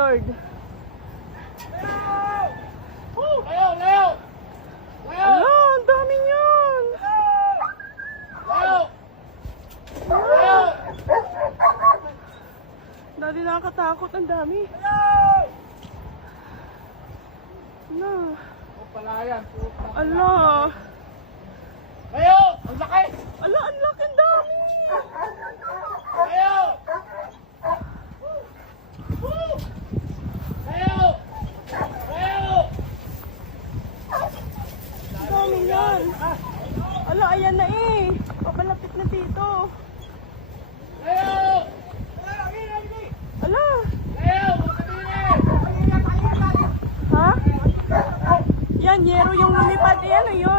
Lord. Layo! Layo! Layo! Ala, ang dami niyan. Layo! Layo! Dali nakakatakot, ang dami. Ala. O palayan. Ala. Layo! Ang laki! Ala, ang laki, ang dami. Layo! Layo! Layo! Ang dami yan. Ala, ayan na eh. Papalapit na dito. Layo! Ala. Layo! Ha? Yan, yero yung lumipad. Ayan, ayun.